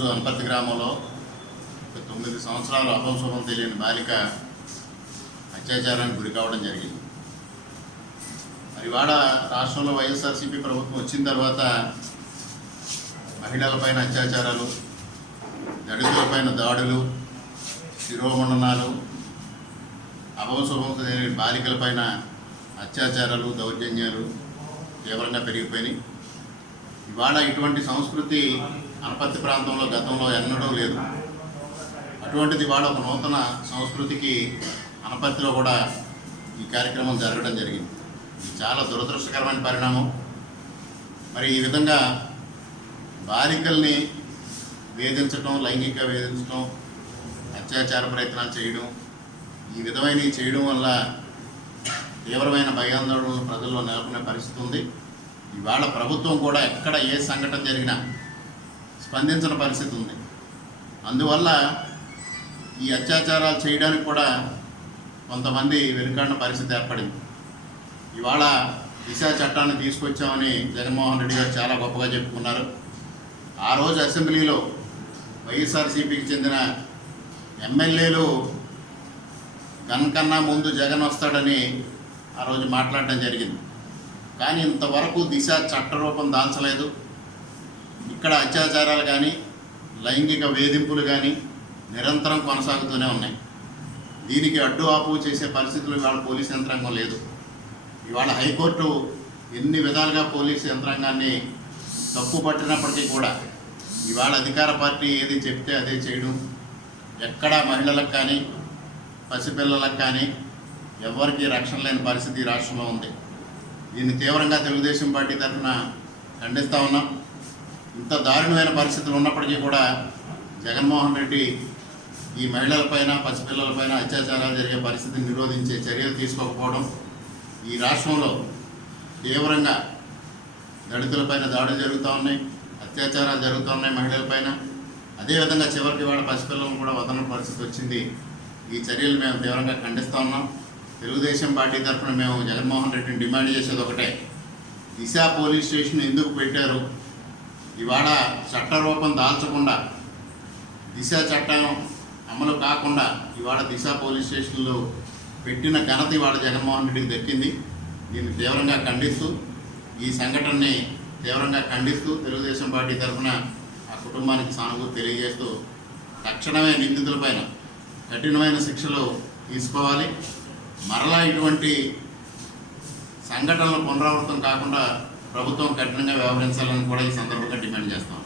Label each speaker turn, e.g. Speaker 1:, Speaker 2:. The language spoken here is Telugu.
Speaker 1: ఈరోజు అనపర్తి గ్రామంలో తొమ్మిది సంవత్సరాలు అభంశుభం తెలియని బాలిక అత్యాచారానికి గురి కావడం జరిగింది. మరి వాడ రాష్ట్రంలో వైఎస్ఆర్సీపీ ప్రభుత్వం వచ్చిన తర్వాత మహిళలపైన అత్యాచారాలు దళితులపైన దాడులు శిరోమండనాలు అభంశుభం తెలియని బాలికలపైన అత్యాచారాలు దౌర్జన్యాలు తీవ్రంగా పెరిగిపోయినాయి. ఇవాళ ఇటువంటి సంస్కృతి అనపత్తి ప్రాంతంలో గతంలో ఎన్నడూ లేదు. అటువంటిది ఇవాళ ఒక నూతన సంస్కృతికి అనపత్తిలో కూడా ఈ కార్యక్రమం జరగడం జరిగింది. ఇది చాలా దురదృష్టకరమైన పరిణామం. మరి ఈ విధంగా బాలికల్ని వేధించడం లైంగిక వేధించడం అత్యాచార ప్రయత్నాలు చేయడం ఈ విధమైనవి చేయడం వల్ల తీవ్రమైన భయాందోళనలు ప్రజల్లో నెలకొనే పరిస్థితి ఉంది. ఇవాళ ప్రభుత్వం కూడా ఎక్కడ ఏ సంఘటన జరిగినా స్పందించిన పరిస్థితి ఉంది. అందువల్ల ఈ అత్యాచారాలు చేయడానికి కూడా కొంతమంది వెనుకాడిన పరిస్థితి ఏర్పడింది. ఇవాళ దిశ చట్టాన్ని తీసుకొచ్చామని జగన్మోహన్ రెడ్డి గారు చాలా గొప్పగా చెప్పుకున్నారు. ఆ రోజు అసెంబ్లీలో వైఎస్ఆర్సీపీకి చెందిన ఎమ్మెల్యేలు గన్ కన్నా ముందు జగన్ వస్తాడని ఆ రోజు మాట్లాడటం జరిగింది. కానీ ఇంతవరకు దిశ చట్టరూపం దాల్చలేదు. ఇక్కడ అత్యాచారాలు కానీ లైంగిక వేధింపులు కానీ నిరంతరం కొనసాగుతూనే ఉన్నాయి. దీనికి అడ్డు ఆపు చేసే పరిస్థితులు ఇవాళ పోలీస్ యంత్రాంగం లేదు. ఇవాళ హైకోర్టు ఎన్ని విధాలుగా పోలీస్ యంత్రాంగాన్ని తప్పు పట్టినప్పటికీ కూడా ఇవాళ అధికార పార్టీ ఏది చెప్తే అదే చేయడం. ఎక్కడ మహిళలకు కానీ పసిపిల్లలకు కానీ ఎవరికీ రక్షణ లేని పరిస్థితి రాష్ట్రంలో ఉంది. దీన్ని తీవ్రంగా తెలుగుదేశం పార్టీ తరఫున ఖండిస్తూ ఉన్నాం. ఇంత దారుణమైన పరిస్థితులు ఉన్నప్పటికీ కూడా జగన్మోహన్ రెడ్డి ఈ మహిళలపైన పసిపిల్లలపైన అత్యాచారాలు జరిగే పరిస్థితిని నిరోధించే చర్యలు తీసుకోకపోవడం ఈ రాష్ట్రంలో తీవ్రంగా దళితులపైన దాడులు జరుగుతూ ఉన్నాయి అత్యాచారాలు జరుగుతూ ఉన్నాయి మహిళలపైన అదేవిధంగా చివరికి వాళ్ళ పసిపిల్లలను కూడా వదలని పరిస్థితి వచ్చింది. ఈ చర్యలు మేము తీవ్రంగా ఖండిస్తూ ఉన్నాం. తెలుగుదేశం పార్టీ తరఫున మేము జగన్మోహన్ రెడ్డిని డిమాండ్ చేసేది ఒకటే. దిశ పోలీస్ స్టేషన్ ఎందుకు పెట్టారు? ఇవాళ చట్టరూపం దాల్చకుండా దిశ చట్టం అమలు కాకుండా ఇవాళ దిశ పోలీస్ స్టేషన్లో పెట్టిన ఘనత ఇవాళ జగన్మోహన్ రెడ్డికి దక్కింది. దీన్ని తీవ్రంగా ఖండిస్తూ ఈ సంఘటనని తీవ్రంగా ఖండిస్తూ తెలుగుదేశం పార్టీ తరఫున ఆ కుటుంబానికి సానుభూతి తెలియజేస్తూ తక్షణమే నిందితులపైన కఠినమైన శిక్షలు తీసుకోవాలి. మరలా ఇటువంటి సంఘటనలు పునరావృతం కాకుండా ప్రభుత్వం కఠినంగా వ్యవహరించాలని కూడా ఈ సందర్భంగా డిమాండ్ చేస్తాం.